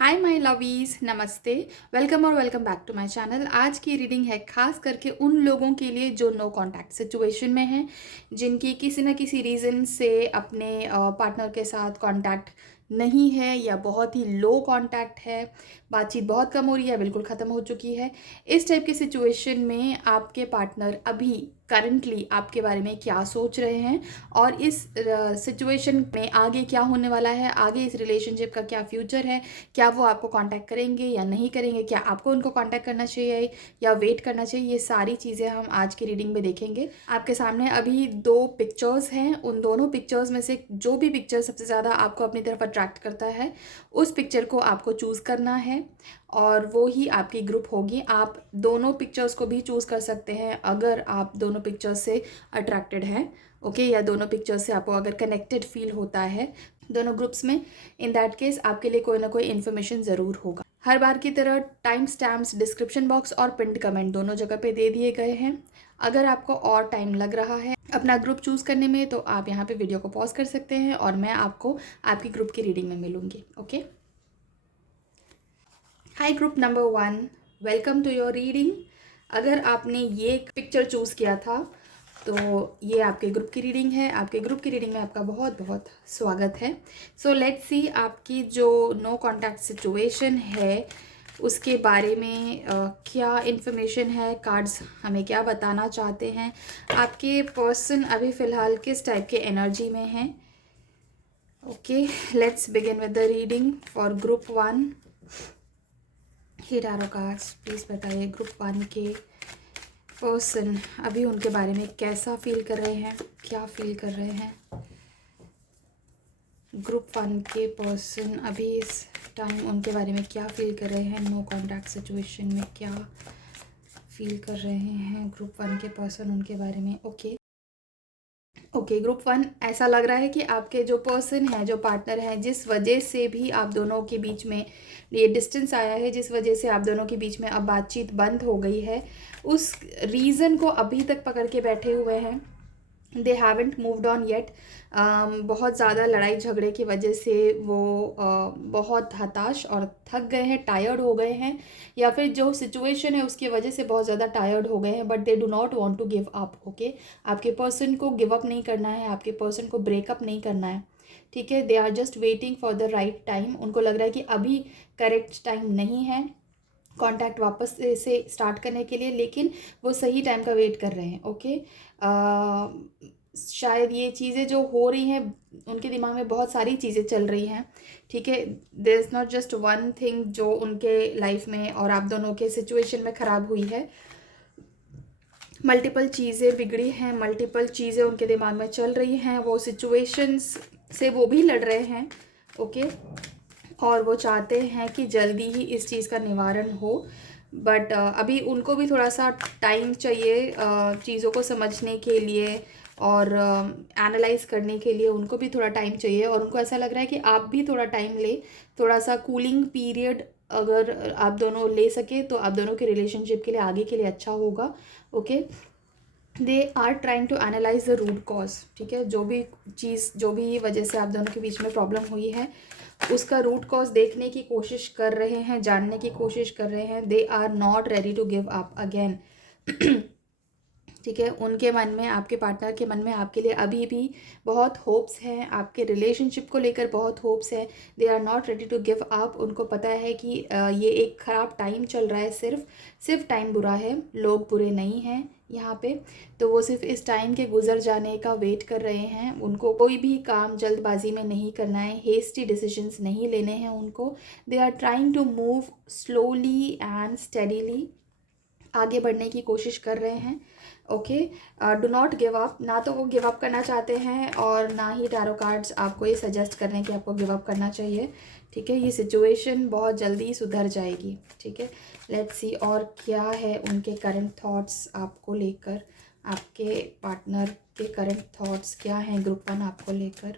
Hi my lovies, नमस्ते। Welcome और welcome back to my channel. आज की रीडिंग है खास करके उन लोगों के लिए जो नो कांटेक्ट सिचुएशन में हैं, जिनकी किसी न किसी रीज़न से अपने पार्टनर के साथ कांटेक्ट नहीं है या बहुत ही लो कांटेक्ट है, बातचीत बहुत कम हो रही है, बिल्कुल ख़त्म हो चुकी है। इस टाइप की सिचुएशन में आपके पार्टनर अभी करंटली आपके बारे में क्या सोच रहे हैं और इस सिचुएशन में आगे क्या होने वाला है, आगे इस रिलेशनशिप का क्या फ्यूचर है, क्या वो आपको कांटेक्ट करेंगे या नहीं करेंगे, क्या आपको उनको कांटेक्ट करना चाहिए या वेट करना चाहिए, ये सारी चीज़ें हम आज की रीडिंग में देखेंगे। आपके सामने अभी दो पिक्चर्स हैं। उन दोनों पिक्चर्स में से जो भी पिक्चर सबसे ज़्यादा आपको अपनी तरफ अट्रैक्ट करता है, उस पिक्चर को आपको चूज़ करना है और वो ही आपकी ग्रुप होगी। आप दोनों पिक्चर्स को भी चूज़ कर सकते हैं अगर आप दोनों पिक्चर्स से अट्रैक्टेड हैं, ओके, या दोनों पिक्चर्स से आपको अगर कनेक्टेड फील होता है दोनों ग्रुप्स में। इन दैट केस आपके लिए कोई ना कोई इन्फॉर्मेशन ज़रूर होगा। हर बार की तरह टाइम स्टैम्प्स डिस्क्रिप्शन बॉक्स और पिंड कमेंट दोनों जगह पे दे दिए गए हैं। अगर आपको और टाइम लग रहा है अपना ग्रुप चूज़ करने में तो आप यहाँ पे वीडियो को पॉज कर सकते हैं और मैं आपको आपकी ग्रुप की रीडिंग में मिलूंगी। Okay, hi group number 1, welcome to your reading. अगर आपने ये पिक्चर चूज़ किया था तो ये आपके ग्रुप की रीडिंग है। आपके ग्रुप की रीडिंग में आपका बहुत बहुत स्वागत है। सो लेट्स सी आपकी जो नो कांटेक्ट सिचुएशन है उसके बारे में क्या इन्फॉर्मेशन है, कार्ड्स हमें क्या बताना चाहते हैं, आपके पर्सन अभी फ़िलहाल किस टाइप के एनर्जी में हैं। Okay, let's begin with the reading for group 1। Hey tarot cards, please बताइए ग्रुप 1 के पर्सन अभी उनके बारे में कैसा फील कर रहे हैं, क्या फील कर रहे हैं। ग्रुप 1 के पर्सन अभी इस टाइम उनके बारे में क्या फील कर रहे हैं, नो कांटेक्ट सिचुएशन में क्या फील कर रहे हैं ग्रुप 1 के पर्सन उनके बारे में। ओके, ग्रुप 1, ऐसा लग रहा है कि आपके जो पर्सन है, जो पार्टनर है, जिस वजह से भी आप दोनों के बीच में ये डिस्टेंस आया है, जिस वजह से आप दोनों के बीच में अब बातचीत बंद हो गई है, उस रीज़न को अभी तक पकड़ के बैठे हुए हैं। दे हैवेंट मूव्ड ऑन येट। बहुत ज़्यादा लड़ाई झगड़े की वजह से वो बहुत हताश और थक गए हैं, टायर्ड हो गए हैं, या फिर जो सिचुएशन है उसकी वजह से बहुत ज़्यादा टायर्ड हो गए हैं, but they do not want to give up. Okay, आपके पर्सन को गिव अप नहीं करना है, आपके पर्सन को ब्रेकअप नहीं करना है, ठीक है। They are just waiting for the right time. उनको लग रहा है कि अभी करेक्ट टाइम नहीं है कांटेक्ट वापस से स्टार्ट करने के लिए, लेकिन वो सही टाइम का वेट कर रहे हैं। ओके, शायद ये चीज़ें जो हो रही हैं उनके दिमाग में बहुत सारी चीज़ें चल रही हैं, ठीक है। There is not just one thing जो उनके लाइफ में और आप दोनों के सिचुएशन में ख़राब हुई है। मल्टीपल चीज़ें बिगड़ी हैं, मल्टीपल चीज़ें उनके दिमाग में चल रही हैं, वो सिचुएशंस से वो भी लड़ रहे हैं। ओके, और वो चाहते हैं कि जल्दी ही इस चीज़ का निवारण हो, बट अभी उनको भी थोड़ा सा टाइम चाहिए चीज़ों को समझने के लिए और एनालाइज करने के लिए। उनको भी थोड़ा टाइम चाहिए और उनको ऐसा लग रहा है कि आप भी थोड़ा टाइम ले, थोड़ा सा कूलिंग पीरियड अगर आप दोनों ले सके तो आप दोनों के रिलेशनशिप के लिए, आगे के लिए अच्छा होगा। Okay, they are trying to analyse the root cause, ठीक है। जो भी चीज़, जो भी वजह से आप दोनों के बीच में प्रॉब्लम हुई है उसका रूट कॉज देखने की कोशिश कर रहे हैं, जानने की कोशिश कर रहे हैं। They are not ready to give up again, ठीक है। उनके मन में, आपके पार्टनर के मन में आपके लिए अभी भी बहुत होप्स हैं, आपके रिलेशनशिप को लेकर बहुत होप्स है। They are not ready to give up. उनको पता है कि ये एक ख़राब टाइम चल रहा है, सिर्फ टाइम बुरा है, लोग बुरे नहीं हैं यहाँ पे। तो वो सिर्फ इस टाइम के गुजर जाने का वेट कर रहे हैं। उनको कोई भी काम जल्दबाजी में नहीं करना है, हेस्टी डिसीजंस नहीं लेने हैं उनको। They are trying to move slowly and steadily, आगे बढ़ने की कोशिश कर रहे हैं। Okay, do not give up. ना तो वो गिव अप करना चाहते हैं और ना ही टैरो कार्ड्स आपको ये सजेस्ट कर रहे हैं कि आपको गिव अप करना चाहिए, ठीक है। ये सिचुएशन बहुत जल्दी सुधर जाएगी, ठीक है। लेट्स सी और क्या है उनके करंट थॉट्स आपको लेकर, आपके पार्टनर के करंट थॉट्स क्या हैं ग्रुप 1 आपको लेकर।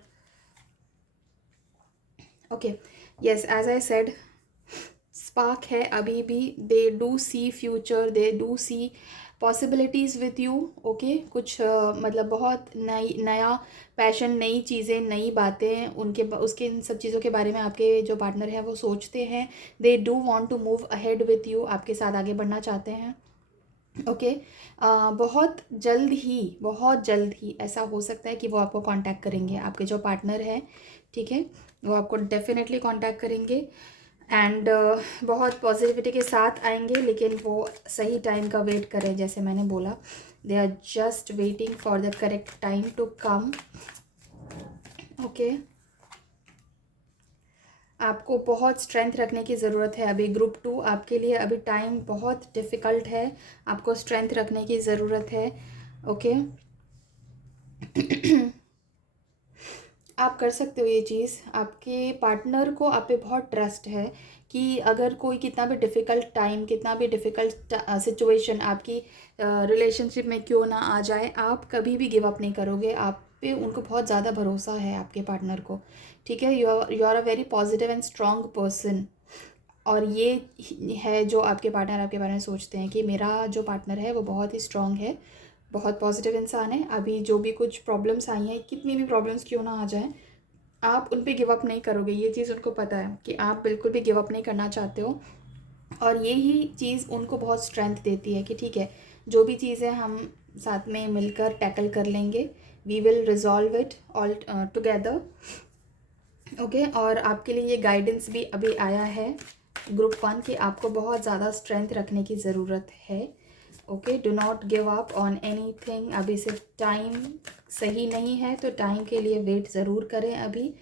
Okay, yes, as I said, spark है अभी भी। They do see future, they do see possibilities with you. Okay, कुछ मतलब बहुत नया पैशन, नई चीज़ें, नई बातें उनके उसके इन सब चीज़ों के बारे में आपके जो पार्टनर हैं वो सोचते हैं। They do want to move ahead with you, आपके साथ आगे बढ़ना चाहते हैं। ओके, बहुत जल्द ही ऐसा हो सकता है कि वो आपको कांटेक्ट करेंगे, आपके जो पार्टनर है, ठीक है, वो आपको डेफिनेटली कांटेक्ट करेंगे। एंड बहुत पॉजिटिविटी के साथ आएंगे, लेकिन वो सही टाइम का वेट करें, जैसे मैंने बोला, they are just waiting for the correct time to come. Okay, आपको बहुत स्ट्रेंथ रखने की ज़रूरत है अभी। ग्रुप 2 आपके लिए अभी टाइम बहुत डिफ़िकल्ट है, आपको स्ट्रेंथ रखने की ज़रूरत है। ओके आप कर सकते हो ये चीज़। आपके पार्टनर को आप पे बहुत ट्रस्ट है कि अगर कोई कितना भी डिफ़िकल्ट टाइम, कितना भी डिफ़िकल्ट सिचुएशन आपकी रिलेशनशिप में क्यों ना आ जाए, आप कभी भी गिव अप नहीं करोगे। आप पे उनको बहुत ज़्यादा भरोसा है, आपके पार्टनर को, ठीक है। You are a very positive and strong person. और ये है जो आपके पार्टनर आपके बारे में सोचते हैं कि मेरा जो पार्टनर है वो बहुत ही स्ट्रॉन्ग है, बहुत पॉजिटिव इंसान है। अभी जो भी कुछ प्रॉब्लम्स आई हैं, कितनी भी प्रॉब्लम्स क्यों ना आ जाएं, आप उन पे गिव अप नहीं करोगे। ये चीज़ उनको पता है कि आप बिल्कुल भी गिव अप नहीं करना चाहते हो। और यही चीज़ उनको बहुत स्ट्रेंथ देती है कि ठीक है, जो भी चीज़ें हम साथ में मिलकर टैकल कर लेंगे, we will resolve it all together. Okay, और आपके लिए ये गाइडेंस भी अभी आया है ग्रुप 1 कि आपको बहुत ज़्यादा स्ट्रेंथ रखने की ज़रूरत है। Okay, do not give up on anything. अभी सिर्फ टाइम सही नहीं है, तो टाइम के लिए वेट ज़रूर करें अभी।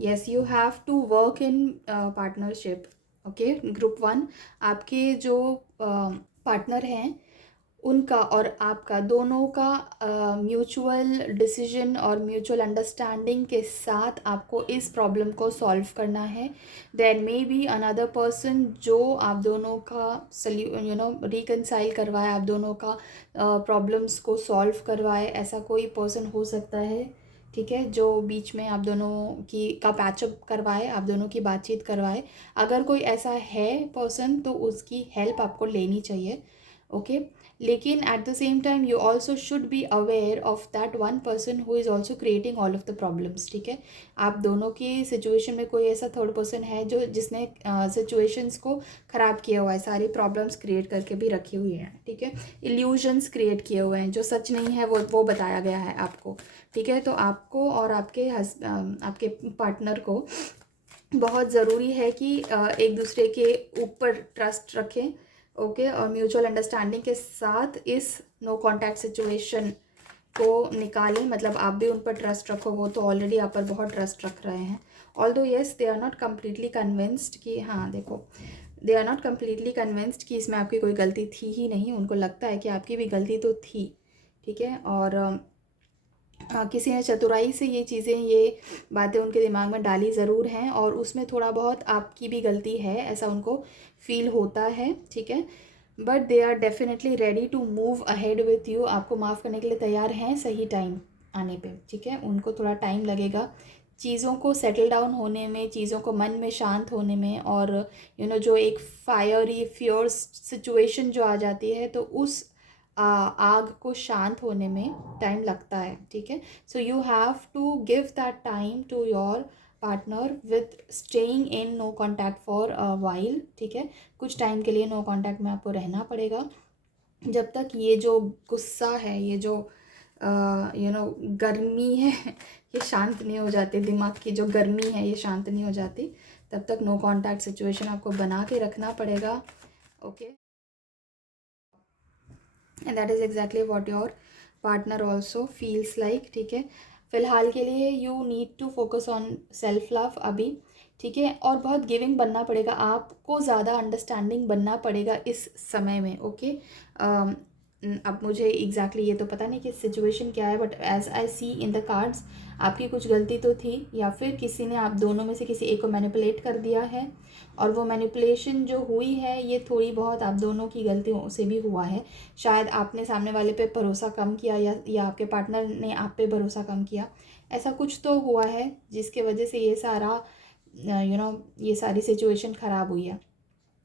Yes, you have to work in partnership. Okay, group 1 आपके जो पार्टनर हैं उनका और आपका दोनों का म्यूचुअल डिसीजन और म्यूचुअल अंडरस्टैंडिंग के साथ आपको इस प्रॉब्लम को सॉल्व करना है। There may be another person जो आप दोनों का रिकनसाइल करवाए, आप दोनों का प्रॉब्लम्स को सॉल्व करवाए, ऐसा कोई पर्सन हो सकता है, ठीक है, जो बीच में आप दोनों की का पैचअप करवाए, आप दोनों की बातचीत करवाए। अगर कोई ऐसा है पर्सन तो उसकी हेल्प आपको लेनी चाहिए। ओके, लेकिन at the same time you also should be aware of that one person who is also creating all of the problems, ठीक है। आप दोनों की सिचुएशन में कोई ऐसा थर्ड पर्सन है जो जिसने सिचुएशंस को ख़राब किया हुआ है, सारी प्रॉब्लम्स क्रिएट करके भी रखी हुई हैं, ठीक है। इल्यूजन्स क्रिएट किए हुए हैं, जो सच नहीं है वो बताया गया है आपको, ठीक है। तो आपको और आपके पार्टनर को बहुत ज़रूरी है कि एक दूसरे के ऊपर ट्रस्ट रखें। ओके, और म्यूचुअल अंडरस्टैंडिंग के साथ इस नो कांटेक्ट सिचुएशन को निकालें। मतलब आप भी उन पर ट्रस्ट रखो, वो तो ऑलरेडी आप पर बहुत ट्रस्ट रख रहे हैं। Although yes, they are not completely convinced कि हाँ देखो, they are not completely convinced कि इसमें आपकी कोई गलती थी ही नहीं। उनको लगता है कि आपकी भी गलती तो थी, ठीक है। और किसी ने चतुराई से ये चीज़ें, ये बातें उनके दिमाग में डाली ज़रूर हैं, और उसमें थोड़ा बहुत आपकी भी गलती है, ऐसा उनको फील होता है, ठीक है। But they are definitely ready to move ahead with you. आपको माफ़ करने के लिए तैयार हैं सही टाइम आने पे, ठीक है। उनको थोड़ा टाइम लगेगा चीज़ों को सेटल डाउन होने में, चीज़ों को मन में शांत होने में, और जो एक फायरी फ्योर्स सिचुएशन जो आ जाती है, तो उस आग को शांत होने में टाइम लगता है, ठीक है। So you have to give that time to your partner with staying in no contact for a while, ठीक है। कुछ टाइम के लिए नो कॉन्टैक्ट में आपको रहना पड़ेगा, जब तक ये जो गुस्सा है, ये जो गर्मी है, ये शांत नहीं हो जाती, दिमाग की जो गर्मी है ये शांत नहीं हो जाती, तब तक नो कॉन्टैक्ट सिचुएशन आपको बना के रखना पड़ेगा। Okay, and that is exactly what your partner also feels like, ठीक है। फ़िलहाल के लिए you need to focus on self love अभी, ठीक है। और बहुत गिविंग बनना पड़ेगा आपको, ज़्यादा अंडरस्टैंडिंग बनना पड़ेगा इस समय में। ओके, अब मुझे एग्जैक्टली ये तो पता नहीं कि सिचुएशन क्या है, but as I see in the cards, आपकी कुछ गलती तो थी, या फिर किसी ने आप दोनों में से किसी एक को मैनिपुलेट कर दिया है, और वो मैनिपुलेशन जो हुई है ये थोड़ी बहुत आप दोनों की गलतियों से भी हुआ है। शायद आपने सामने वाले पे भरोसा कम किया, या आपके पार्टनर ने आप पे भरोसा कम किया, ऐसा कुछ तो हुआ है जिसके वजह से ये सारा ये सारी सिचुएशन ख़राब हुई है।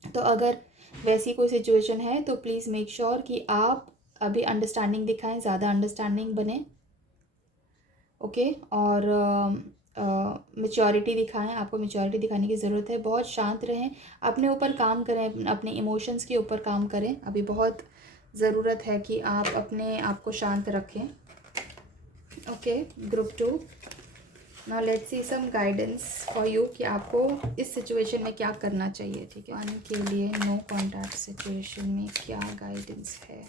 तो अगर वैसी कोई सिचुएशन है तो प्लीज़ मेक श्योर कि आप अभी अंडरस्टैंडिंग दिखाएं, ज़्यादा अंडरस्टैंडिंग बने, ओके। और मैच्योरिटी दिखाएं, आपको मैच्योरिटी दिखाने की ज़रूरत है। बहुत शांत रहें, अपने ऊपर काम करें, अपने इमोशंस के ऊपर काम करें। अभी बहुत ज़रूरत है कि आप अपने आप को शांत रखें, okay. Group 2, now let's see some guidance for you कि आपको इस सिचुएशन में क्या करना चाहिए, ठीक है। वन के लिए नो कॉन्टैक्ट सिचुएशन में क्या गाइडेंस है।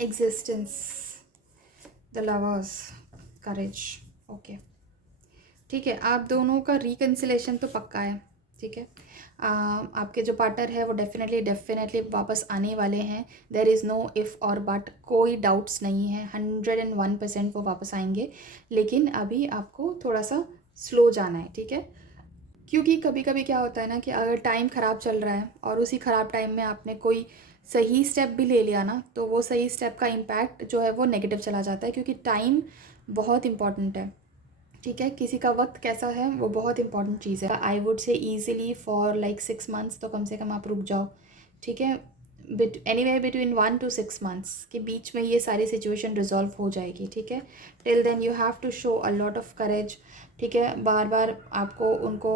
Existence, the lovers, courage, okay, ठीक है। आप दोनों का रिकन्सिलेशन तो पक्का है, ठीक है। आपके जो पार्टनर है वो डेफिनेटली वापस आने वाले हैं। देयर इज़ नो इफ़ और बट, कोई डाउट्स नहीं है, 101% वो वापस आएंगे। लेकिन अभी आपको थोड़ा सा स्लो जाना है, ठीक है। क्योंकि कभी कभी क्या होता है ना कि अगर टाइम ख़राब चल रहा है और उसी ख़राब टाइम में आपने कोई सही स्टेप भी ले लिया ना, तो वो सही स्टेप का इम्पैक्ट जो है वो नेगेटिव चला जाता है, क्योंकि टाइम बहुत इंपॉर्टेंट है, ठीक है। किसी का वक्त कैसा है वो बहुत इंपॉर्टेंट चीज़ है। I would say easily for like 6 months तो कम से कम आप रुक जाओ, ठीक है। एनीवेयर बिटवीन 1 to 6 मंथ्स के बीच में ये सारी सिचुएशन रिजॉल्व हो जाएगी, ठीक है। Till then you have to show a lot of courage, ठीक है। बार बार आपको उनको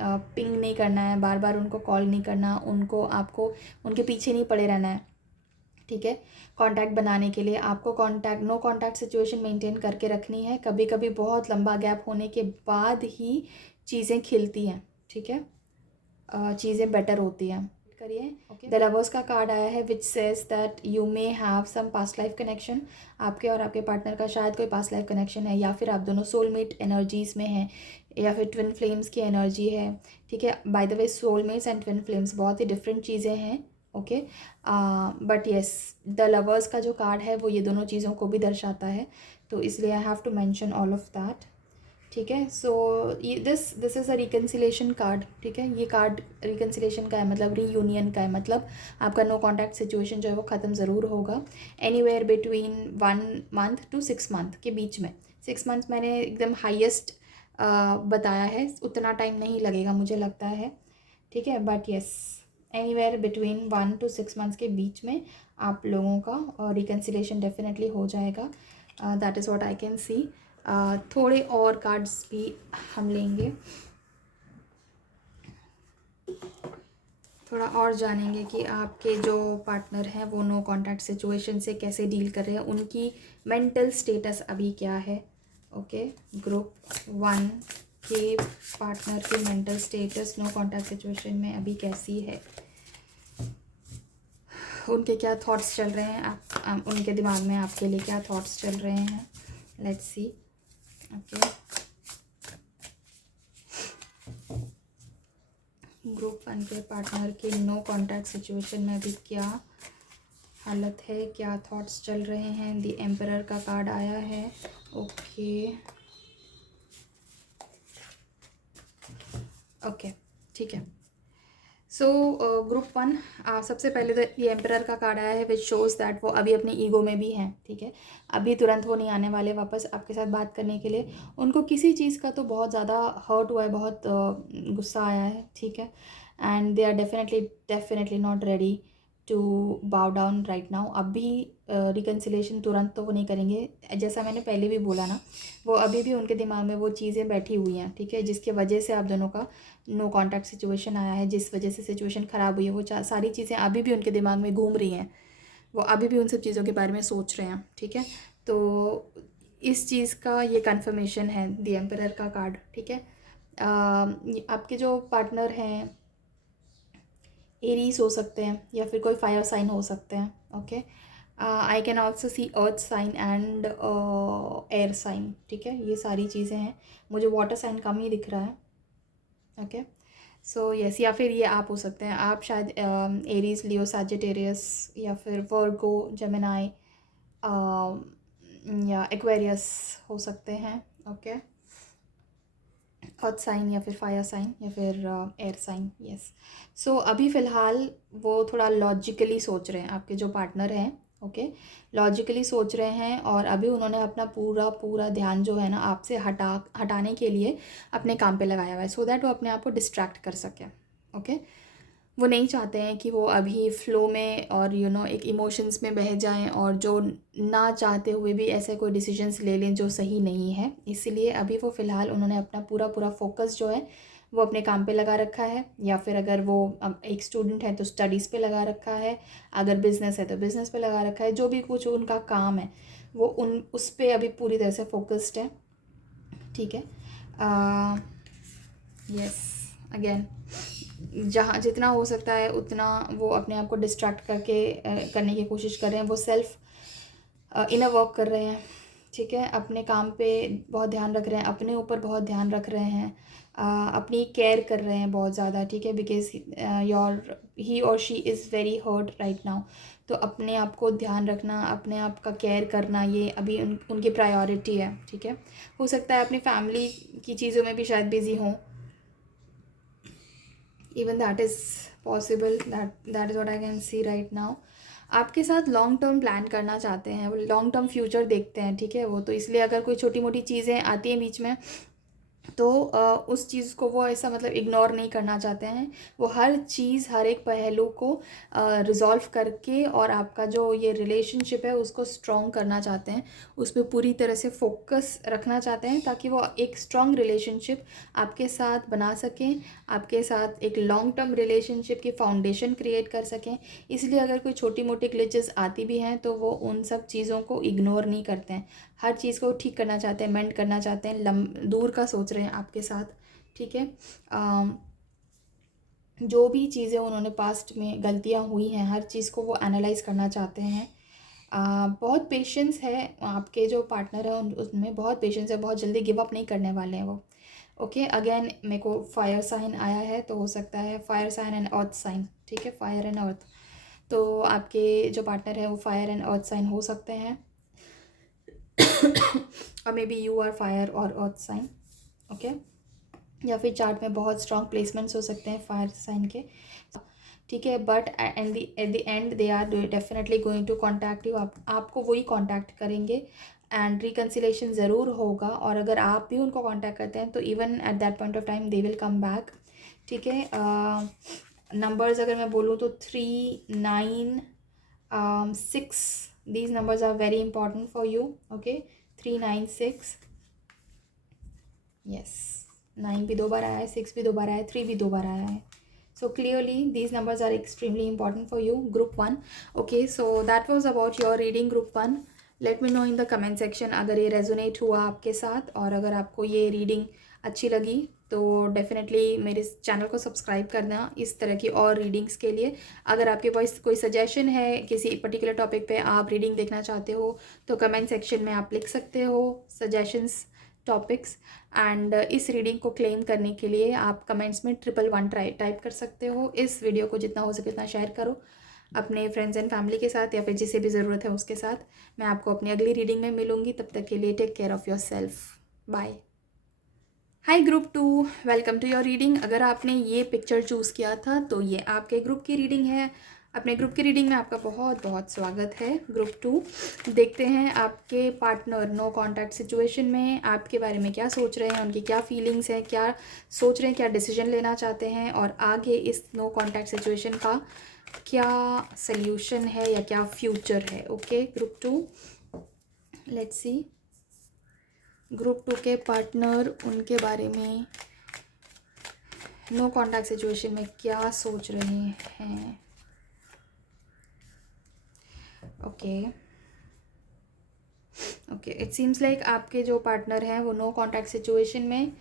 पिंग नहीं करना है, बार बार उनको कॉल नहीं करना, उनको आपको उनके पीछे नहीं पड़े रहना है, ठीक है। कांटेक्ट बनाने के लिए आपको नो कांटेक्ट सिचुएशन मेंटेन करके रखनी है। कभी कभी बहुत लंबा गैप होने के बाद ही चीज़ें खिलती हैं, ठीक है, चीज़ें बेटर होती हैं। करिए, ओके। द लवर्स का कार्ड आया है which says that you may have some past life connection. आपके और आपके पार्टनर का शायद कोई पास्ट लाइफ कनेक्शन है, या फिर आप दोनों सोलमेट एनर्जीज़ में हैं, या फिर ट्विन फ्लेम्स की एनर्जी है, ठीक है। By the way soulmates and twin flames बहुत ही डिफरेंट चीज़ें हैं, okay. But yes, the lovers का जो कार्ड है वो ये दोनों चीज़ों को भी दर्शाता है, तो इसलिए I have to mention all of that, ठीक है। सो ये this is a reconciliation card, ठीक है। ये कार्ड रिकन्सिलेशन का है, मतलब रीयूनियन का है, मतलब आपका नो कॉन्टैक्ट सिचुएशन जो है वो ख़त्म ज़रूर होगा। Anywhere between 1 month to 6 month के बीच में। 6 months मैंने एकदम हाईएस्ट बताया है, उतना टाइम नहीं लगेगा मुझे लगता है, ठीक है। But yes, anywhere between 1 to 6 months के बीच में आप लोगों का रिकन्सिलेशन डेफिनेटली हो जाएगा। That is what I can see. थोड़े और कार्ड्स भी हम लेंगे, थोड़ा और जानेंगे कि आपके जो पार्टनर हैं वो नो कॉन्टैक्ट सिचुएशन से कैसे डील कर रहे हैं, उनकी मेंटल स्टेटस अभी क्या है, ओके। ग्रुप 1 के पार्टनर की mental status no contact situation में अभी कैसी है, उनके क्या थॉट्स चल रहे हैं, आप उनके दिमाग में आपके लिए क्या थॉट्स चल रहे हैं। Let's see, okay. ग्रुप 1 के पार्टनर के नो कॉन्टैक्ट सिचुएशन में अभी क्या हालत है, क्या थॉट्स चल रहे हैं। द एम्परर का कार्ड आया है, ओके ओके, ठीक है। सो ग्रुप 1, सबसे पहले तो ये एम्परर का कार्ड आया है विच शोज़ दैट वो अभी अपने ईगो में भी हैं, ठीक है। अभी तुरंत वो नहीं आने वाले वापस आपके साथ बात करने के लिए। उनको किसी चीज़ का तो बहुत ज़्यादा हर्ट हुआ है, बहुत गुस्सा आया है, ठीक है। And they are definitely not ready to bow down right now. अभी रिकन्सिलेशन तुरंत तो वो नहीं करेंगे, जैसा मैंने पहले भी बोला ना, वो अभी भी उनके दिमाग में वो चीज़ें बैठी हुई हैं, ठीक है, जिसकी वजह से आप दोनों का नो कॉन्टैक्ट सिचुएशन आया है, जिस वजह से सिचुएशन ख़राब हुई है। वो सारी चीज़ें अभी भी उनके दिमाग में घूम रही हैं, वो अभी भी उन सब चीज़ों के बारे में सोच रहे हैं, ठीक है। तो इस चीज़ का ये कन्फर्मेशन है द एम्परर का कार्ड, ठीक है। आपके जो पार्टनर हैं एरीज हो सकते हैं, या फिर कोई फायर साइन हो सकते हैं, okay. I can also see earth sign and air sign, ठीक है। ये सारी चीज़ें हैं, मुझे वाटर साइन कम ही दिख रहा है, ओके। सो यस, या फिर ये आप हो सकते हैं, आप शायद एरीज, लियो, सैजिटेरियस, या फिर वर्गो, जेमिनाई या एक्वेरियस हो सकते हैं, ओके। अर्थ साइन या फिर फायर साइन या फिर एयर साइन, यस। सो अभी फ़िलहाल वो थोड़ा लॉजिकली सोच रहे हैं, आपके जो पार्टनर हैं, ओके, लॉजिकली सोच रहे हैं। और अभी उन्होंने अपना पूरा ध्यान जो है ना आपसे हटाने के लिए अपने काम पे लगाया हुआ है, सो दैट वो अपने आप को डिस्ट्रैक्ट कर सकें, ओके। वो नहीं चाहते हैं कि वो अभी फ़्लो में और एक इमोशंस में बह जाएं, और जो ना चाहते हुए भी ऐसे कोई डिसीजंस ले लें जो सही नहीं है। इसीलिए अभी वो फ़िलहाल उन्होंने अपना पूरा पूरा फोकस जो है वो अपने काम पे लगा रखा है, या फिर अगर वो एक स्टूडेंट है तो स्टडीज़ पे लगा रखा है, अगर बिज़नेस है तो बिज़नेस पे लगा रखा है। जो भी कुछ उनका काम है वो उस पे अभी पूरी तरह से फोकस्ड है। ठीक है। यस, अगेन जहाँ जितना हो सकता है उतना वो अपने आप को डिस्ट्रैक्ट करके करने की कोशिश कर रहे हैं। वो सेल्फ इनर वर्क कर रहे हैं। ठीक है, अपने काम पे बहुत ध्यान रख रहे हैं, अपने ऊपर बहुत ध्यान रख रहे हैं, अपनी केयर कर रहे हैं बहुत ज़्यादा। ठीक है, because he or she is very hurt right now. तो अपने आप को ध्यान रखना, अपने आप का केयर करना, ये अभी उनकी प्रायोरिटी है। ठीक है, हो सकता है अपनी फैमिली की चीज़ों में भी शायद बिज़ी हों। Even that is possible, that is what I can see right now. आपके साथ लॉन्ग टर्म प्लान करना चाहते हैं, वो लॉन्ग टर्म फ्यूचर देखते हैं। ठीक है, वो तो इसलिए अगर कोई छोटी मोटी चीज़ें आती हैं बीच में तो उस चीज़ को वो ऐसा मतलब इग्नोर नहीं करना चाहते हैं। वो हर चीज़, हर एक पहलू को रिज़ॉल्व करके और आपका जो ये रिलेशनशिप है उसको स्ट्रॉन्ग करना चाहते हैं, उस पर पूरी तरह से फोकस रखना चाहते हैं, ताकि वो एक स्ट्रॉन्ग रिलेशनशिप आपके साथ बना सकें, आपके साथ एक लॉन्ग टर्म रिलेशनशिप की फाउंडेशन क्रिएट कर सकें। इसलिए अगर कोई छोटी मोटी ग्लिचेस आती भी हैं तो वो उन सब चीज़ों को इग्नोर नहीं करते हैं, हर चीज़ को ठीक करना चाहते हैं, मेंड करना चाहते हैं, दूर का सोच रहे हैं आपके साथ। ठीक है, जो भी चीज़ें उन्होंने पास्ट में गलतियां हुई हैं हर चीज़ को वो एनालाइज करना चाहते हैं। बहुत पेशेंस है आपके जो पार्टनर है उसमें बहुत पेशेंस है, बहुत जल्दी गिव अप नहीं करने वाले हैं वो। ओके, अगेन मेरे को फायर साइन आया है, तो हो सकता है fire sign and earth sign. ठीक है, फायर एंड अर्थ, तो आपके जो पार्टनर है वो फायर एंड अर्थ साइन हो सकते हैं और maybe you are fire or earth sign. Okay, या फिर चार्ट में बहुत स्ट्रॉन्ग प्लेसमेंट्स हो सकते हैं फायर साइन के। ठीक है, but at the end they are definitely going to contact you. आपको वही कॉन्टैक्ट करेंगे एंड रिकन्सिलेशन ज़रूर होगा, और अगर आप भी उनको कॉन्टैक्ट करते हैं तो even at that point of time they will come back. ठीक है, नंबर्स अगर मैं बोलूँ तो 3, 9, 6, these numbers are very important for you. Okay, 3, 9, 6, yes, 9 भी 2 बार आया है, 6 भी 2 बार आया है, 3 भी 2 बार आया है। So clearly these numbers are extremely important for you, group 1. Okay, so that was about your reading group 1. Let me know in the comment section अगर ये रेजोनेट हुआ आपके साथ, और अगर आपको ये रीडिंग अच्छी लगी तो डेफिनेटली मेरे चैनल को सब्सक्राइब करना इस तरह की और रीडिंग्स के लिए। अगर आपके पास कोई सजेशन है, किसी पर्टिकुलर टॉपिक पे आप रीडिंग देखना चाहते हो, तो कमेंट सेक्शन में आप लिख सकते हो सजेशंस, टॉपिक्स। एंड इस रीडिंग को क्लेम करने के लिए आप कमेंट्स में 111 टाइप कर सकते हो। इस वीडियो को जितना हो सके उतना शेयर करो अपने फ्रेंड्स एंड फैमिली के साथ, या फिर जिसे भी ज़रूरत है उसके साथ। मैं आपको अपनी अगली रीडिंग में मिलूंगी, तब तक के लिए take care of yourself, bye. Hi group 2, welcome to your reading. अगर आपने ये पिक्चर चूज़ किया था तो ये आपके ग्रुप की रीडिंग है। अपने ग्रुप की रीडिंग में आपका बहुत बहुत स्वागत है। ग्रुप 2 देखते हैं आपके पार्टनर नो कॉन्टैक्ट सिचुएशन में आपके बारे में क्या सोच रहे हैं, उनकी क्या फीलिंग्स हैं, क्या सोच रहे हैं, क्या डिसीजन लेना चाहते हैं, और आगे इस नो कॉन्टैक्ट सिचुएशन का क्या सल्यूशन है या क्या फ्यूचर है। Okay group 2, let's see group 2 के पार्टनर, उनके बारे में नो कॉन्टैक्ट सिचुएशन में क्या सोच रहे हैं। Okay okay, it seems like आपके जो पार्टनर हैं वो नो कॉन्टैक्ट सिचुएशन में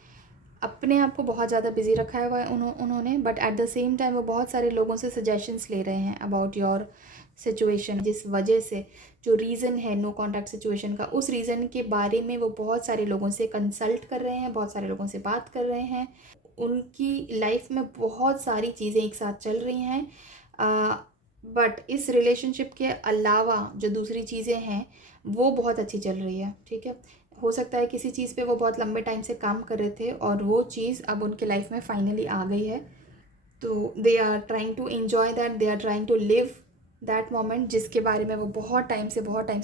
अपने आप को बहुत ज़्यादा बिजी रखा हुआ है उन्होंने, but at the same time वो बहुत सारे लोगों से सजेशंस ले रहे हैं अबाउट योर सिचुएशन। जिस वजह से जो रीज़न है नो कॉन्टैक्ट सिचुएशन का, उस रीज़न के बारे में वो बहुत सारे लोगों से कंसल्ट कर रहे हैं, बहुत सारे लोगों से बात कर रहे हैं। उनकी लाइफ में बहुत सारी चीज़ें एक साथ चल रही हैं, बट इस रिलेशनशिप के अलावा जो दूसरी चीज़ें हैं वो बहुत अच्छी चल रही है। ठीक है, हो सकता है किसी चीज़ पे वो बहुत लंबे टाइम से काम कर रहे थे और वो चीज़ अब उनके लाइफ में फाइनली आ गई है, तो they are trying to enjoy that, they are trying to live that moment जिसके बारे में वो बहुत टाइम से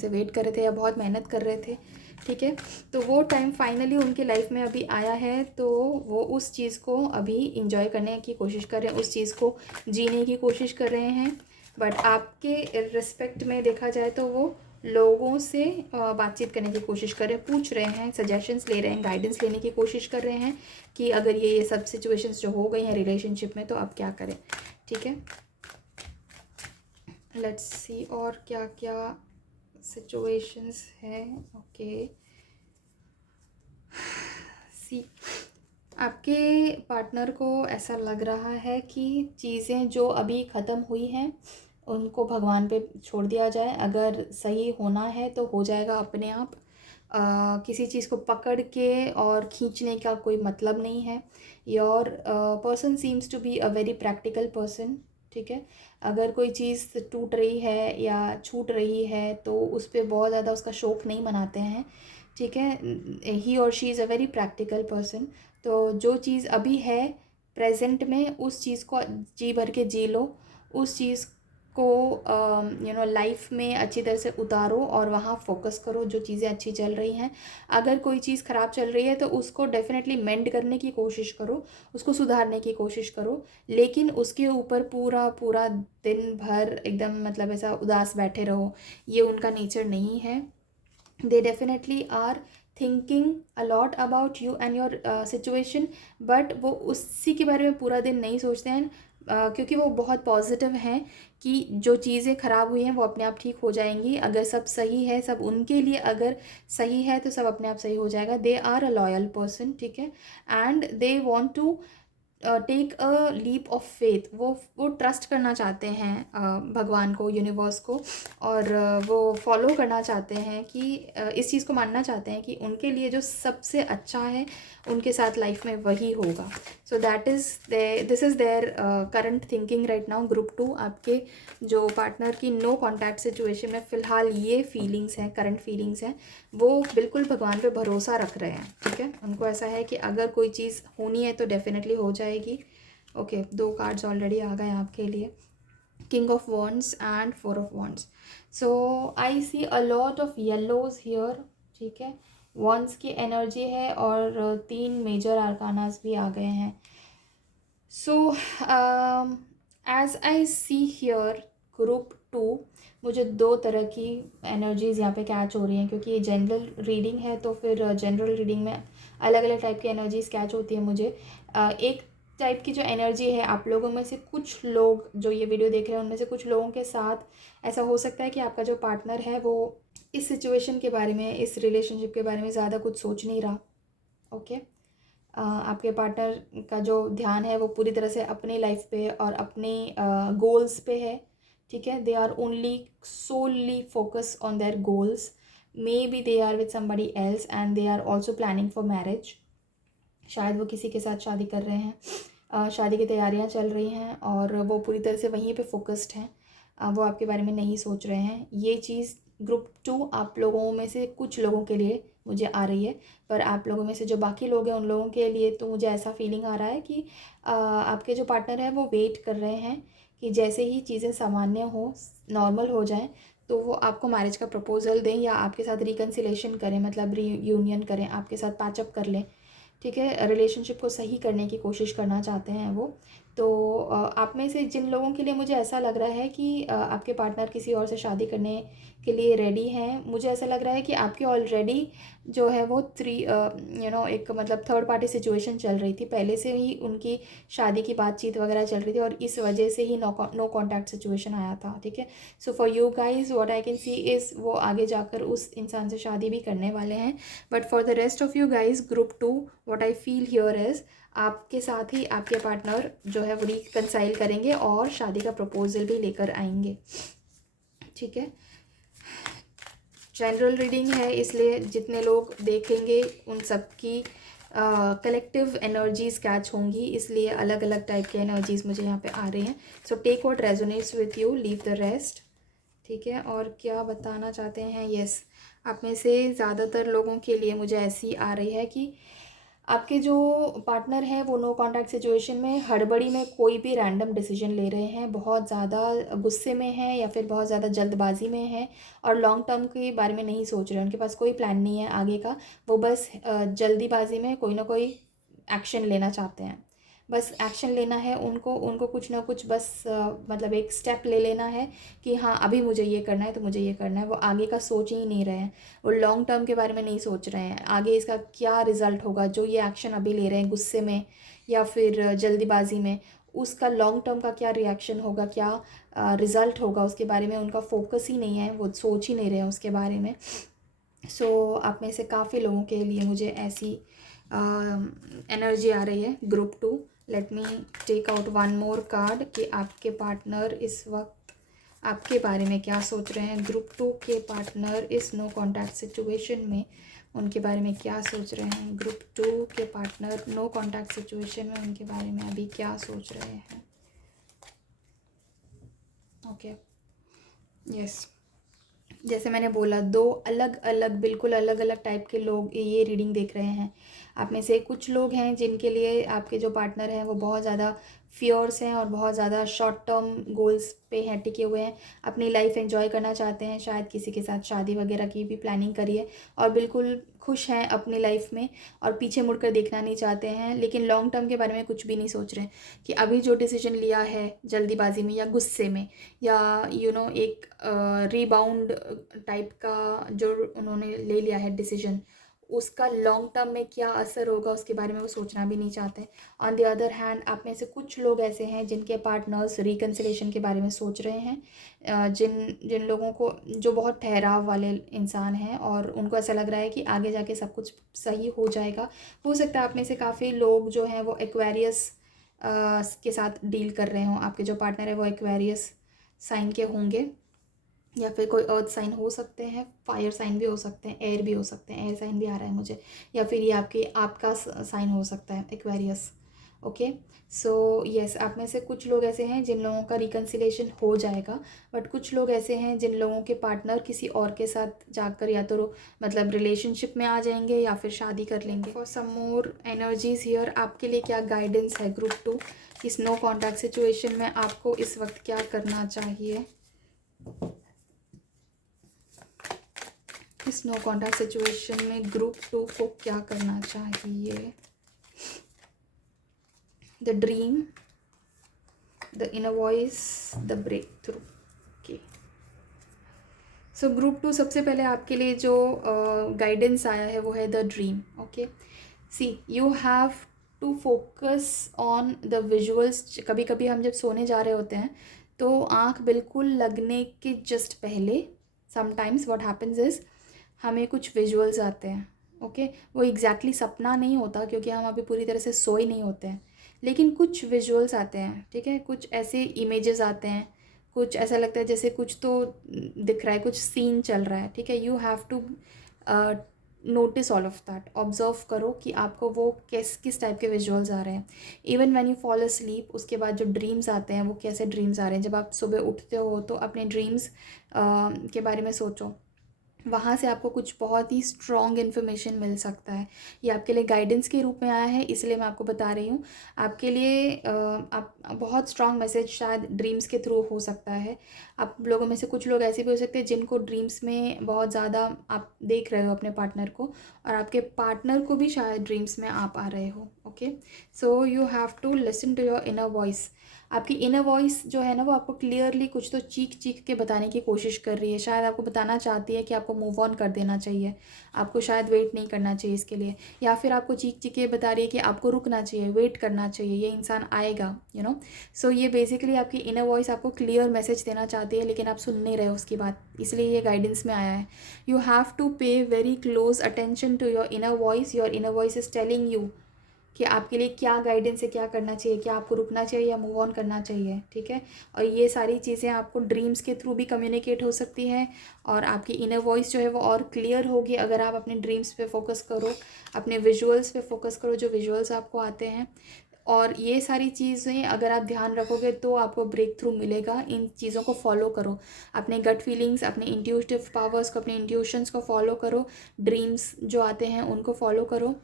वेट कर रहे थे या बहुत मेहनत कर रहे थे। ठीक है। तो वो टाइम फाइनली उनके लाइफ में अभी आया है, तो वो उस चीज़ को अभी इंजॉय करने की कोशिश कर रहे हैं, उस चीज़ को जीने की कोशिश कर रहे हैं। बट आपके रिस्पेक्ट में देखा जाए तो वो लोगों से बातचीत करने की कोशिश कर रहे हैं, पूछ रहे हैं, सजेशंस ले रहे हैं, गाइडेंस लेने की कोशिश कर रहे हैं कि अगर ये सब सिचुएशंस जो हो गई हैं रिलेशनशिप में तो अब क्या करें। ठीक है, लेट्स सी और क्या क्या सिचुएशंस हैं। ओके, सी आपके पार्टनर को ऐसा लग रहा है कि चीज़ें जो अभी ख़त्म हुई हैं उनको भगवान पे छोड़ दिया जाए। अगर सही होना है तो हो जाएगा अपने आप। किसी चीज़ को पकड़ के और खींचने का कोई मतलब नहीं है। Your person seems to be a very practical person. ठीक है, अगर कोई चीज़ टूट रही है या छूट रही है तो उस पर बहुत ज़्यादा उसका शौक नहीं मनाते हैं। ठीक है, ही or she is a very practical person. तो जो चीज़ अभी है प्रेजेंट में उस चीज़ को जी भर के जी लो, उस चीज़ को लाइफ में अच्छी तरह से उतारो और वहाँ फोकस करो जो चीज़ें अच्छी चल रही हैं। अगर कोई चीज़ ख़राब चल रही है तो उसको डेफिनेटली मेंड करने की कोशिश करो, उसको सुधारने की कोशिश करो, लेकिन उसके ऊपर पूरा पूरा दिन भर एकदम मतलब ऐसा उदास बैठे रहो, ये उनका नेचर नहीं है। they definitely are thinking a lot about you and your situation, but वो उसी के बारे में पूरा दिन नहीं सोचते हैं। क्योंकि वो बहुत पॉजिटिव हैं कि जो चीज़ें ख़राब हुई हैं वो अपने आप ठीक हो जाएंगी। अगर सब सही है, सब उनके लिए अगर सही है तो सब अपने आप सही हो जाएगा। They are a loyal person. ठीक है, and they want to take a leap of faith. वो ट्रस्ट करना चाहते हैं भगवान को, यूनिवर्स को, और वो फॉलो करना चाहते हैं कि इस चीज़ को मानना चाहते हैं कि उनके लिए जो सबसे अच्छा है उनके साथ लाइफ में वही होगा। सो that is this is their current thinking right now. Group 2 आपके जो पार्टनर की नो कॉन्टैक्ट सिचुएशन में फ़िलहाल ये फीलिंग्स हैं, करंट फीलिंग्स हैं, वो बिल्कुल भगवान पे भरोसा रख रहे हैं। ठीक है, उनको ऐसा है कि अगर कोई चीज़ होनी है तो डेफिनेटली हो जाएगी। ओके, 2 कार्ड्स ऑलरेडी आ गए आपके लिए, king of wands and 4 of wands. So I see a lot of yellows here. ठीक है, वॉन्ड्स की एनर्जी है और 3 मेजर आर्कानास भी आ गए हैं। So as I see here group 2, मुझे 2 तरह की एनर्जीज़ यहाँ पे कैच हो रही हैं, क्योंकि ये जनरल रीडिंग है तो फिर जनरल रीडिंग में अलग अलग टाइप की एनर्जीज़ कैच होती है मुझे। एक टाइप की जो एनर्जी है, आप लोगों में से कुछ लोग जो ये वीडियो देख रहे हैं उनमें से कुछ लोगों के साथ ऐसा हो सकता है कि आपका जो पार्टनर है वो इस सिचुएशन के बारे में, इस रिलेशनशिप के बारे में ज़्यादा कुछ सोच नहीं रहा। ओके, आपके पार्टनर का जो ध्यान है वो पूरी तरह से अपनी लाइफ पे और अपने गोल्स पे है। ठीक है, they are only solely focus on their goals. Maybe they are with somebody else and they are also planning for marriage. शायद वो किसी के साथ शादी कर रहे हैं, शादी की तैयारियां चल रही हैं और वो पूरी तरह से वहीं पे फोकस्ड हैं। वो आपके बारे में नहीं सोच रहे हैं। ये चीज़ ग्रुप 2 आप लोगों में से कुछ लोगों के लिए मुझे आ रही है, पर आप लोगों में से जो बाकी लोग हैं उन लोगों के लिए तो मुझे ऐसा फीलिंग आ रहा है कि आपके जो पार्टनर है वो वेट कर रहे हैं कि जैसे ही चीज़ें सामान्य हो, नॉर्मल हो जाएं, तो वो आपको मैरिज का प्रपोजल दें या आपके साथ रिकन्सिलेशन करें, मतलब रीयूनियन करें, आपके साथ पैचअप कर लें। ठीक है, रिलेशनशिप को सही करने की कोशिश करना चाहते हैं वो। तो आप में से जिन लोगों के लिए मुझे ऐसा लग रहा है कि आपके पार्टनर किसी और से शादी करने के लिए रेडी हैं, मुझे ऐसा लग रहा है कि आपकी ऑलरेडी जो है वो एक मतलब थर्ड पार्टी सिचुएशन चल रही थी, पहले से ही उनकी शादी की बातचीत वगैरह चल रही थी और इस वजह से ही नो कॉन्टैक्ट सिचुएशन आया था। ठीक है, so for you guys what I can see is वो आगे जाकर उस इंसान से शादी भी करने वाले हैं। But for the rest of you guys group 2, what I feel here is आपके साथ ही आपके पार्टनर जो है वो रिकंसाइल करेंगे और शादी का प्रपोजल भी लेकर आएंगे। ठीक है, जनरल रीडिंग है इसलिए जितने लोग देखेंगे उन सब की कलेक्टिव एनर्जीज कैच होंगी, इसलिए अलग अलग टाइप की एनर्जीज मुझे यहाँ पे आ रही हैं। So take what resonates with you, leave the rest. ठीक है, और क्या बताना चाहते हैं? यस, आप में से ज़्यादातर लोगों के लिए मुझे ऐसी आ रही है कि आपके जो पार्टनर हैं वो नो कॉन्टैक्ट सिचुएशन में हड़बड़ी में कोई भी रैंडम डिसीजन ले रहे हैं, बहुत ज़्यादा गुस्से में हैं या फिर बहुत ज़्यादा जल्दबाजी में हैं और लॉन्ग टर्म के बारे में नहीं सोच रहे हैं। उनके पास कोई प्लान नहीं है आगे का, वो बस जल्दीबाजी में कोई ना कोई एक्शन लेना चाहते हैं। बस एक्शन लेना है उनको, उनको कुछ ना कुछ बस मतलब एक स्टेप ले लेना है कि हाँ अभी मुझे ये करना है तो मुझे ये करना है। वो आगे का सोच ही नहीं रहे हैं, वो लॉन्ग टर्म के बारे में नहीं सोच रहे हैं, आगे इसका क्या रिज़ल्ट होगा जो ये एक्शन अभी ले रहे हैं गुस्से में या फिर जल्दीबाजी में, उसका लॉन्ग टर्म का क्या रिएक्शन होगा, क्या रिज़ल्ट होगा, उसके बारे में उनका फोकस ही नहीं है, वो सोच ही नहीं रहे हैं उसके बारे में। सो आप में से काफ़ी लोगों के लिए मुझे ऐसी एनर्जी आ रही है। Group 2, let me take out one more card कि आपके पार्टनर इस वक्त आपके बारे में क्या सोच रहे हैं। ग्रुप 2 के पार्टनर इस नो कॉन्टैक्ट सिचुएशन में उनके बारे में क्या सोच रहे हैं। ग्रुप 2 के पार्टनर नो कॉन्टैक्ट सिचुएशन में उनके बारे में अभी क्या सोच रहे हैं। ओके, यस, जैसे मैंने बोला, दो अलग अलग, बिल्कुल अलग अलग टाइप के लोग ये रीडिंग देख रहे हैं। आप में से कुछ लोग हैं जिनके लिए आपके जो पार्टनर हैं वो बहुत ज़्यादा फियर्स हैं और बहुत ज़्यादा शॉर्ट टर्म गोल्स पे हैं, टिके हुए हैं, अपनी लाइफ एंजॉय करना चाहते हैं, शायद किसी के साथ शादी वगैरह की भी प्लानिंग करी है और बिल्कुल खुश हैं अपनी लाइफ में और पीछे मुड़कर देखना नहीं चाहते हैं, लेकिन लॉन्ग टर्म के बारे में कुछ भी नहीं सोच रहे हैं कि अभी जो डिसीजन लिया है जल्दीबाजी में या गुस्से में या एक रीबाउंड टाइप का जो उन्होंने ले लिया है डिसीजन, उसका लॉन्ग टर्म में क्या असर होगा उसके बारे में वो सोचना भी नहीं चाहते। ऑन द अदर हैंड आप में से कुछ लोग ऐसे हैं जिनके पार्टनर्स रिकन्सिलेशन के बारे में सोच रहे हैं, जिन जिन लोगों को जो बहुत ठहराव वाले इंसान हैं और उनको ऐसा लग रहा है कि आगे जाके सब कुछ सही हो जाएगा। हो सकता है आप में से काफ़ी लोग जो हैं वो एक्वेरियस के साथ डील कर रहे हों, आपके जो पार्टनर है वो एक्वेरियस साइन के होंगे या फिर कोई अर्थ साइन हो सकते हैं, फायर साइन भी हो सकते हैं, एयर भी हो सकते हैं, एयर साइन भी आ रहा है मुझे, या फिर ये आपका साइन हो सकता है एक्वेरियस। ओके, सो यस, आप में से कुछ लोग ऐसे हैं जिन लोगों का रिकन्सिलेशन हो जाएगा, बट कुछ लोग ऐसे हैं जिन लोगों के पार्टनर किसी और के साथ जाकर या तो मतलब रिलेशनशिप में आ जाएंगे या फिर शादी कर लेंगे। For some more energies here, आपके लिए क्या गाइडेंस है ग्रुप 2? इस नो कॉन्टैक्ट सिचुएशन में आपको इस वक्त क्या करना चाहिए? इस नो कॉन्टैक्ट सिचुएशन में ग्रुप 2 को क्या करना चाहिए? The dream, the inner voice, the breakthrough. Okay, so group 2 सबसे पहले आपके लिए जो गाइडेंस आया है वो है the dream. Okay, see you have to focus on the visuals. कभी कभी हम जब सोने जा रहे होते हैं तो आँख बिल्कुल लगने के जस्ट पहले समटाइम्स व्हाट हैपेंस इज़ हमें कुछ विजुअल्स आते हैं। ओके, वो एग्जैक्टली सपना नहीं होता क्योंकि हम अभी पूरी तरह से सोए नहीं होते हैं, लेकिन कुछ विजुअल्स आते हैं, ठीक है, कुछ ऐसे इमेजेस आते हैं, कुछ ऐसा लगता है जैसे कुछ तो दिख रहा है, कुछ सीन चल रहा है, ठीक है। You have to notice all of that, observe करो कि आपको वो किस टाइप के विजुअल्स आ रहे हैं। Even when you fall asleep, उसके बाद जो ड्रीम्स आते हैं वो कैसे ड्रीम्स आ रहे हैं। जब आप सुबह उठते हो तो अपने ड्रीम्स के बारे में सोचो, वहाँ से आपको कुछ बहुत ही स्ट्रॉन्ग इन्फॉर्मेशन मिल सकता है। ये आपके लिए गाइडेंस के रूप में आया है, इसलिए मैं आपको बता रही हूँ। आपके लिए आप बहुत स्ट्रॉन्ग मैसेज शायद ड्रीम्स के थ्रू हो सकता है। आप लोगों में से कुछ लोग ऐसे भी हो सकते हैं जिनको ड्रीम्स में बहुत ज़्यादा आप देख रहे हो अपने पार्टनर को, और आपके पार्टनर को भी शायद ड्रीम्स में आप आ रहे हो। Okay, so you have to listen to your inner voice. आपकी इनर वॉइस जो है ना वो आपको क्लियरली कुछ तो चीख चीख के बताने की कोशिश कर रही है। शायद आपको बताना चाहती है कि आपको मूव ऑन कर देना चाहिए, आपको शायद वेट नहीं करना चाहिए इसके लिए, या फिर आपको चीख चीख के बता रही है कि आपको रुकना चाहिए, वेट करना चाहिए, ये इंसान आएगा, सो ये बेसिकली आपकी इनर वॉइस आपको क्लियर मैसेज देना चाहती है, लेकिन आप सुन नहीं रहे हो उसकी बात, इसलिए ये गाइडेंस में आया है। You have to pay very close attention to your inner voice. Your inner voice is telling you कि आपके लिए क्या गाइडेंस है, क्या करना चाहिए, क्या आपको रुकना चाहिए या मूव ऑन करना चाहिए, ठीक है। और ये सारी चीज़ें आपको ड्रीम्स के थ्रू भी कम्युनिकेट हो सकती हैं, और आपकी इनर वॉइस जो है वो और क्लियर होगी अगर आप अपने ड्रीम्स पे फोकस करो, अपने विजुअल्स पे फोकस करो, जो विजुअल्स आपको आते हैं। और ये सारी चीज़ें अगर आप ध्यान रखोगे तो आपको ब्रेक थ्रू मिलेगा। इन चीज़ों को फॉलो करो, अपने गट फीलिंग्स, अपने इंट्यूटिव पावर्स को, अपने इंट्यूशंस को फॉलो करो, ड्रीम्स जो आते हैं उनको फॉलो करो,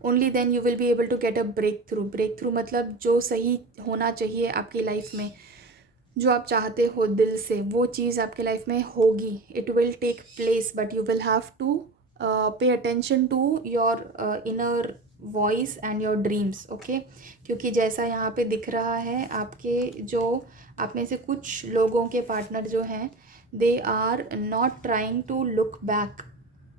only then you will be able to get a breakthrough. Breakthrough मतलब जो सही होना चाहिए आपकी लाइफ में, जो आप चाहते हो दिल से, वो चीज़ आपके लाइफ में होगी। It will take place, but you will have to pay attention to your inner voice and your dreams, okay. क्योंकि जैसा यहाँ पे दिख रहा है, आपके जो आप में से कुछ लोगों के पार्टनर जो हैं, they are not trying to look back,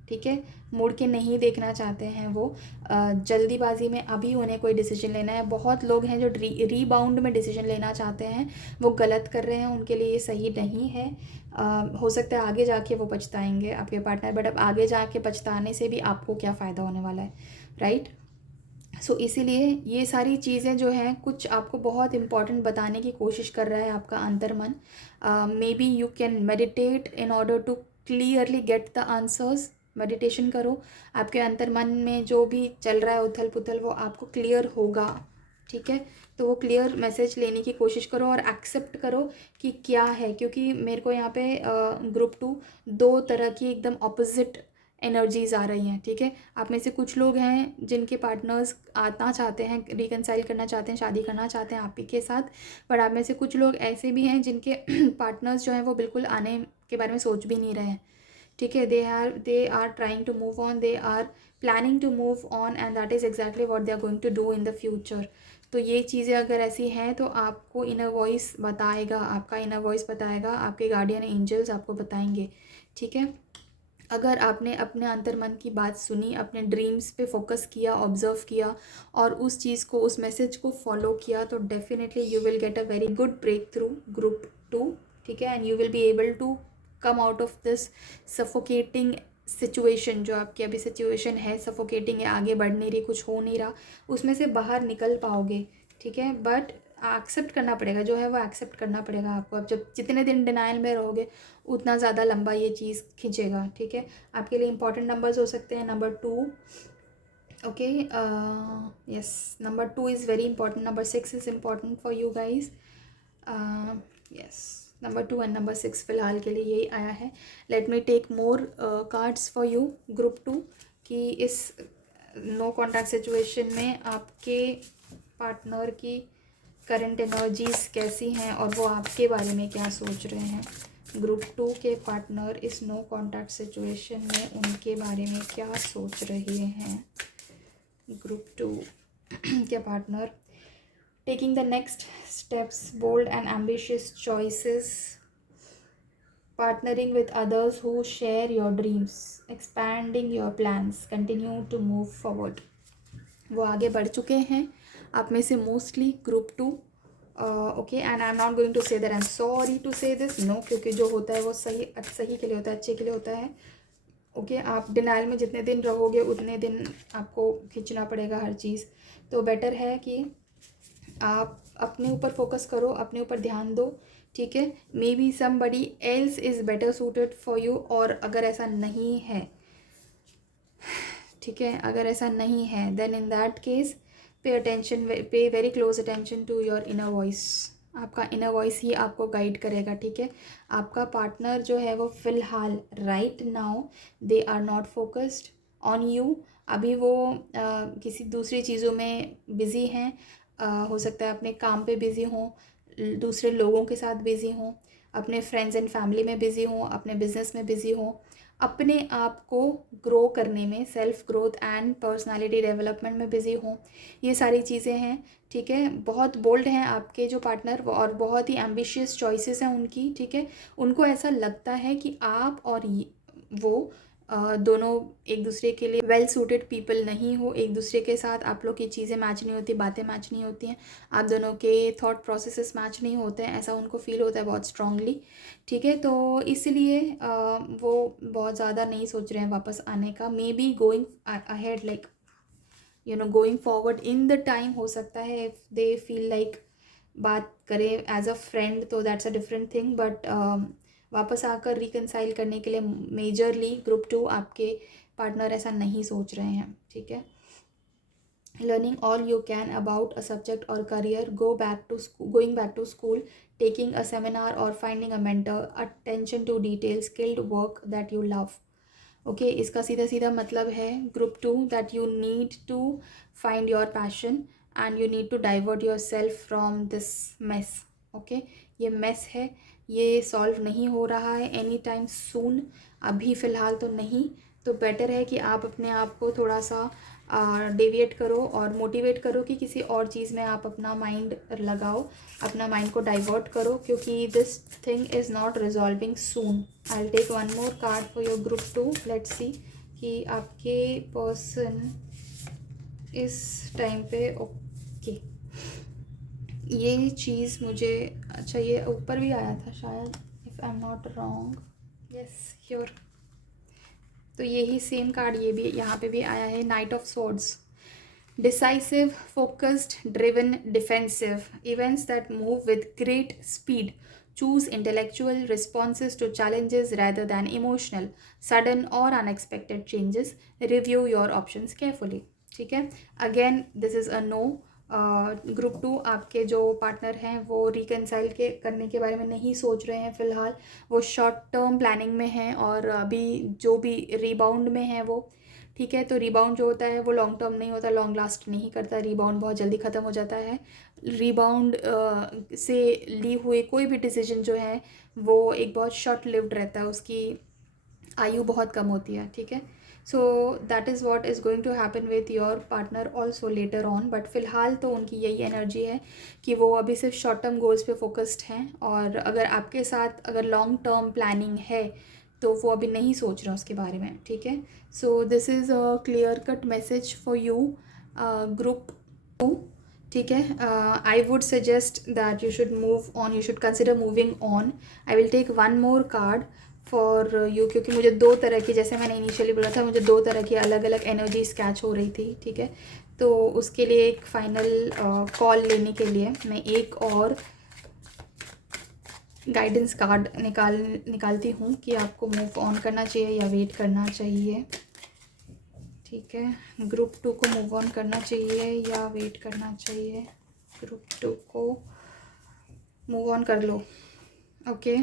ठीक है। मुड़ के नहीं देखना चाहते हैं वो। जल्दीबाजी में अभी उन्हें कोई डिसीजन लेना है। बहुत लोग हैं जो रीबाउंड में डिसीजन लेना चाहते हैं, वो गलत कर रहे हैं, उनके लिए ये सही नहीं है। हो सकता है आगे जाके वो पछताएंगे आपके पार्टनर, बट अब आगे जाके पछताने से भी आपको क्या फ़ायदा होने वाला है, राइट। सो इसीलिए ये सारी चीज़ें जो हैं, कुछ आपको बहुत इंपॉर्टेंट बताने की कोशिश कर रहा है आपका अंतर्मन। Maybe you can meditate in order to clearly get the answers. Meditation करो, आपके अंतर्मन में जो भी चल रहा है उथल पुथल, वो आपको क्लियर होगा, ठीक है। तो वो क्लियर मैसेज लेने की कोशिश करो और एक्सेप्ट करो कि क्या है। क्योंकि मेरे को यहाँ पे ग्रुप 2 दो तरह की एकदम ऑपोजिट एनर्जीज आ रही हैं, ठीक है। आप में से कुछ लोग हैं जिनके पार्टनर्स आना चाहते हैं, रिकनसाइल करना चाहते हैं, शादी करना चाहते हैं आप ही के साथ। पर आप में से कुछ लोग ऐसे भी हैं जिनके पार्टनर्स जो हैं वो बिल्कुल आने के बारे में सोच भी नहीं रहे हैं, ठीक है। They are trying to move on, they are planning to move on, and that is exactly what they are going to do in the future. तो ये चीज़ें अगर ऐसी हैं तो आपको इनर वॉइस बताएगा, आपका इनर वॉइस बताएगा, आपके गार्डियन एंजल्स आपको बताएंगे, ठीक है। अगर आपने अपने अंतर्मन की बात सुनी, अपने ड्रीम्स पे फोकस किया, ऑब्जर्व किया और उस चीज़ को, उस मैसेज को फॉलो किया, तो definitely you will get a very good breakthrough group 2, ठीक है। And you will be able to come out of this suffocating situation. जो आपकी अभी सिचुएशन है सफोकेटिंग है, आगे बढ़ नहीं रही, कुछ हो नहीं रहा, उसमें से बाहर निकल पाओगे, ठीक है। बट एक्सेप्ट करना पड़ेगा, जो है वो एक्सेप्ट करना पड़ेगा आपको। अब जब जितने दिन डिनाइल में रहोगे उतना ज़्यादा लंबा ये चीज़ खींचेगा, ठीक है। आपके लिए इंपॉर्टेंट नंबर्स हो सकते हैं number 2, okay, yes, number 2 is very important, number 6 is important for you guys, yes, number 2 and number 6 फिलहाल के लिए यही आया है। Let me take more cards for you group 2, कि इस नो कॉन्टैक्ट सिचुएशन में आपके पार्टनर की करंट एनर्जीज कैसी हैं और वो आपके बारे में क्या सोच रहे हैं। ग्रुप 2 के पार्टनर इस नो कॉन्टैक्ट सिचुएशन में उनके बारे में क्या सोच रहे हैं। ग्रुप 2 के partner taking the next steps, bold and ambitious choices, partnering with others who share your dreams, expanding your plans, continue to move forward। वो आगे बढ़ चुके हैं आप में से mostly group 2, okay. And I am not going to say that I am sorry to say this, no, क्योंकि जो होता है वो सही के लिए होता है, अच्छे के लिए होता है, ओके। आप डिनाइल में जितने दिन रहोगे उतने दिन आपको खींचना पड़ेगा हर चीज़। तो बेटर है कि आप अपने ऊपर फोकस करो, अपने ऊपर ध्यान दो, ठीक है। May be somebody else is better suited for you, और अगर ऐसा नहीं है, ठीक है, अगर ऐसा नहीं है, then in that case pay very close attention to your inner voice. आपका इनर वॉइस ही आपको गाइड करेगा, ठीक है। आपका पार्टनर जो है वो फ़िलहाल right now they are not focused on you. अभी वो किसी दूसरी चीज़ों में बिज़ी हैं, हो सकता है अपने काम पे बिज़ी हों, दूसरे लोगों के साथ बिज़ी हों, अपने फ्रेंड्स एंड फैमिली में बिज़ी हों, अपने बिजनेस में बिज़ी हों, अपने आप को ग्रो करने में, self growth and personality development में बिज़ी हों। ये सारी चीज़ें हैं, ठीक है। बहुत बोल्ड हैं आपके जो पार्टनर, और बहुत ही एम्बिशियस चॉइसेस हैं उनकी, ठीक है। उनको ऐसा लगता है कि आप और वो दोनों एक दूसरे के लिए वेल सूटेड पीपल नहीं हो। एक दूसरे के साथ आप लोग की चीज़ें मैच नहीं होती, बातें मैच नहीं होती हैं, आप दोनों के थॉट प्रोसेसेस मैच नहीं होते हैं, ऐसा उनको फील होता है बहुत स्ट्रांगली, ठीक है। तो इसलिए वो बहुत ज़्यादा नहीं सोच रहे हैं वापस आने का। May be going ahead, like going forward in the time, हो सकता है इफ़ दे फील लाइक बात करें एज अ फ्रेंड, तो that's a different thing. But वापस आकर रिकनसाइल करने के लिए मेजरली ग्रुप 2 आपके पार्टनर ऐसा नहीं सोच रहे हैं, ठीक है। learning all you can about a subject or career, going back to school, taking a seminar or finding a mentor, attention to detail, skilled work that you love, okay इसका सीधा सीधा मतलब है group 2 that you need to find your passion and you need to divert yourself from this mess. Okay ये mess है, ये solve नहीं हो रहा है एनी टाइम सून, अभी फ़िलहाल तो नहीं। तो बेटर है कि आप अपने आप को थोड़ा सा डेविएट करो और मोटिवेट करो कि किसी और चीज़ में आप अपना माइंड लगाओ, अपना माइंड को डाइवर्ट करो, क्योंकि this thing is not resolving soon. I will take one more card for your group 2। Let's see कि आपके पर्सन इस टाइम पे ओके ये चीज़ मुझे अच्छा ये ऊपर भी आया था शायद, if I am not wrong, yes sure. तो यही सेम कार्ड ये भी यहाँ पे भी आया है, night of swords. Decisive, focused, driven, defensive. Events that move with great speed. Choose intellectual responses to challenges rather than emotional. Sudden or unexpected changes. Review your options carefully. ठीक है, again this is a no. Group 2 आपके जो partner हैं वो reconcile के करने के बारे में नहीं सोच रहे हैं फ़िलहाल, वो शॉर्ट टर्म प्लानिंग में हैं और अभी जो भी रिबाउंड में है वो, ठीक है। तो रिबाउंड जो होता है वो लॉन्ग टर्म नहीं होता, लॉन्ग लास्ट नहीं करता, रिबाउंड बहुत जल्दी ख़त्म हो जाता है। रिबाउंड से ली हुई कोई भी डिसीजन जो है वो एक बहुत शॉर्ट लिव्ड रहता है, उसकी आयु बहुत कम होती है, ठीक है। So that is what is going to happen with your partner also later on, but फ़िलहाल तो उनकी यही एनर्जी है कि वो अभी सिर्फ शॉर्ट टर्म गोल्स पे फोकस्ड हैं, और अगर आपके साथ अगर लॉन्ग टर्म प्लानिंग है तो वो अभी नहीं सोच रहे उसके बारे में, ठीक है। So this is a clear cut message for you group 2, ठीक है। I would suggest that you should move on, you should consider moving on. I will take one more card for you, क्योंकि मुझे दो तरह की, जैसे मैंने initially बोला था, मुझे दो तरह की अलग अलग एनर्जी स्कैच हो रही थी, ठीक है। तो उसके लिए एक फाइनल कॉल लेने के लिए मैं एक और गाइडेंस कार्ड निकालती हूँ कि आपको मूव ऑन करना चाहिए या वेट करना चाहिए, ठीक है। ग्रुप 2 को मूव ऑन करना चाहिए या वेट करना चाहिए? ग्रुप 2 को मूव ऑन कर लो, okay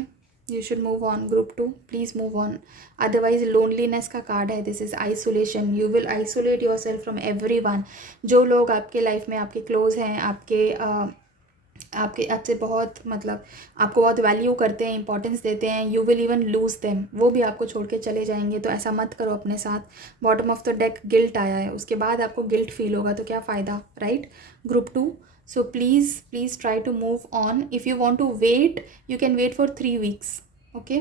you should move on group 2, please move on. Otherwise loneliness का कार्ड है, this is isolation, you will isolate yourself from everyone. जो लोग आपके लाइफ में आपके क्लोज हैं, आपसे बहुत मतलब आपको बहुत वैल्यू करते हैं, इंपॉर्टेंस देते हैं, you will even lose them, वो भी आपको छोड़ के चले जाएंगे। तो ऐसा मत करो अपने साथ। Bottom of the deck guilt आया है, उसके बाद आपको गिल्ट फील होगा तो क्या फ़ायदा, right group 2। So please try to move on. If you want to wait you can wait for 3 weeks, okay.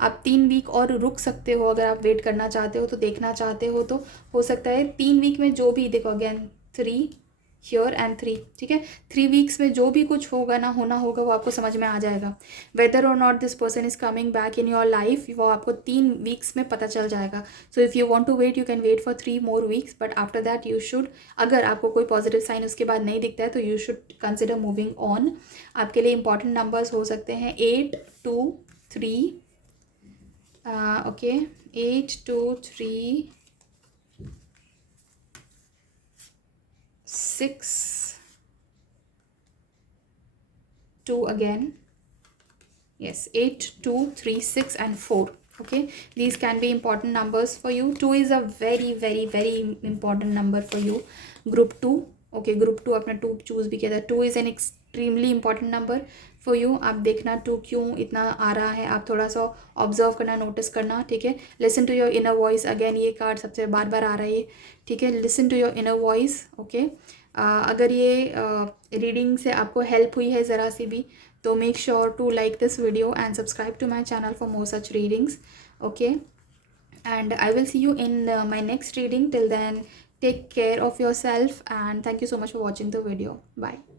आप 3 वीक और रुक सकते हो अगर आप वेट करना चाहते हो, तो देखना चाहते हो तो हो सकता है 3 वीक में जो भी, देखो अगेन 3 हियर एंड 3, ठीक है। 3 वीक्स में जो भी कुछ होगा ना, होना होगा, वो आपको समझ में आ जाएगा। Whether or not this person is coming back in your life, वो आपको 3 वीक्स में पता चल जाएगा। So if you want to wait you can wait for 3 more weeks, but after that you should, अगर आपको कोई पॉजिटिव साइन उसके बाद नहीं दिखता है तो you should consider moving on. आपके लिए इंपॉर्टेंट नंबर्स हो सकते हैं 8, 2, 3, okay 8, 2, 3, 6, 2 again, yes 8, 2, 3, 6 and 4, okay these can be important numbers for you. 2 is a very important number for you group 2, okay group 2 अपना 2 चूज़ भी किया था। 2 is an extremely important number for you। आप देखना 2 क्यों इतना आ रहा है, आप थोड़ा सा ऑब्जर्व करना, नोटिस करना, ठीक है। Listen to your inner voice, again ये कार्ड सबसे बार बार आ रही है, ठीक है। Listen to your inner voice, okay. अगर ये रीडिंग से आपको हेल्प हुई है ज़रा सी भी, तो make sure to like this video and subscribe to my channel for more such readings, okay, and I will see you in my next reading. Till then, take care of yourself and thank you so much for watching the video. Bye.